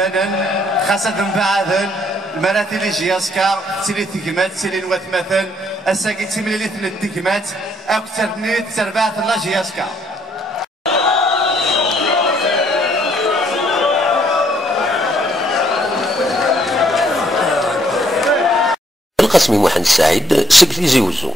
مثلا خاصة بعض المراتب جياسكا تسلي تكمات تسلي الوات مثلا الساكي تملي التكمات أكثر نيت تربعت الله جياسكا. القاسمي محمد السعيد سكرتير زيوزو.